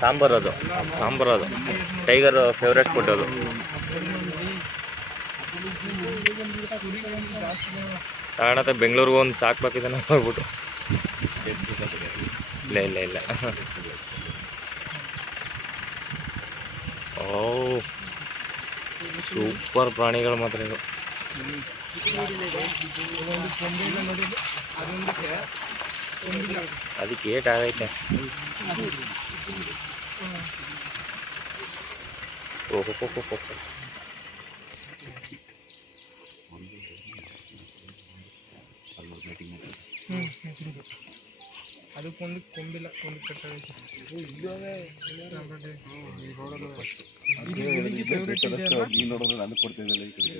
ಸಾಂಬಾರು ಅದು ಸಾಂಬಾರು ಅದು. Tiger favourite food ಅದು. ಕಾರಣತ್ತೆ ಬೆಂಗಳೂರಿಗೆ ಒಂದು ಸಾಕ್ಬೇಕಿದೆ ನೋಡ್ಬಿಟ್ಟು ಹೋಗ್ಬಿಟ್ಟು ಇಲ್ಲ ಇಲ್ಲ ಇಲ್ಲ. ಓ, ಸೂಪರ್ ಪ್ರಾಣಿಗಳು ಮಾತ್ರ ಇದು. ಅದಕ್ಕೆ ಏಟ್ ಆಗೈತೆ ಓಹೋ ಹೋ ಹೋ ಹೋ ಹೋ. ಅದಕ್ಕೊಂದು ಕೊಂಬಿಲ್ಲ ಒಂದು ಕಟ್ಟಿ ನೀನು ಇದು ನಾನು ಕೊಡ್ತಿದ್ದಲ್ಲ ಈ ಕಡೆ